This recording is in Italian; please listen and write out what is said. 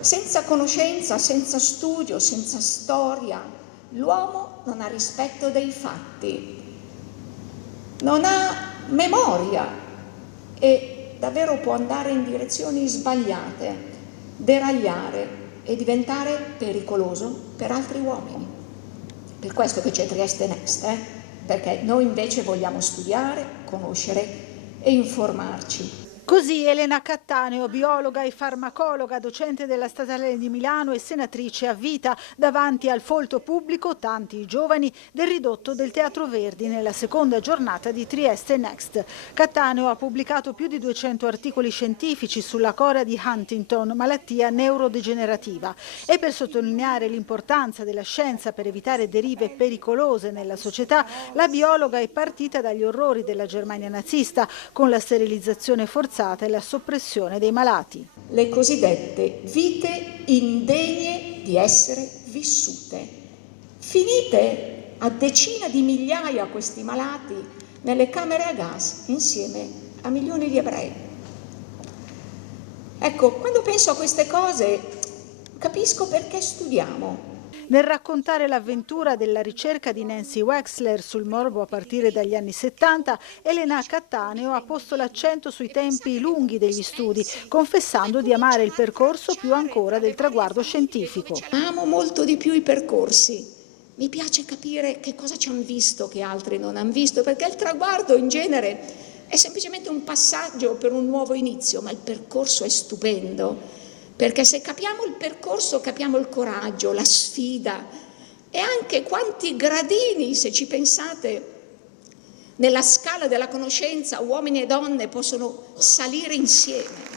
Senza conoscenza, senza studio, senza storia, l'uomo non ha rispetto dei fatti, non ha memoria e davvero può andare in direzioni sbagliate, deragliare e diventare pericoloso per altri uomini. Per questo che c'è Trieste Next, perché noi invece vogliamo studiare, conoscere e informarci. Così Elena Cattaneo, biologa e farmacologa, docente della Statale di Milano e senatrice a vita, davanti al folto pubblico, tanti giovani, del ridotto del Teatro Verdi nella seconda giornata di Trieste Next. Cattaneo ha pubblicato più di 200 articoli scientifici sulla cora di Huntington, malattia neurodegenerativa. E per sottolineare l'importanza della scienza per evitare derive pericolose nella società, la biologa è partita dagli orrori della Germania nazista, con la sterilizzazione forzata e la soppressione dei malati. Le cosiddette vite indegne di essere vissute. Finite a decine di migliaia questi malati nelle camere a gas insieme a milioni di ebrei. Ecco, quando penso a queste cose capisco perché studiamo. Nel raccontare l'avventura della ricerca di Nancy Wexler sul morbo a partire dagli anni 70, Elena Cattaneo ha posto l'accento sui tempi lunghi degli studi, confessando di amare il percorso più ancora del traguardo scientifico. Amo molto di più i percorsi. Mi piace capire che cosa ci hanno visto che altri non hanno visto, perché il traguardo in genere è semplicemente un passaggio per un nuovo inizio, ma il percorso è stupendo. Perché se capiamo il percorso, capiamo il coraggio, la sfida e anche quanti gradini, se ci pensate, nella scala della conoscenza uomini e donne possono salire insieme.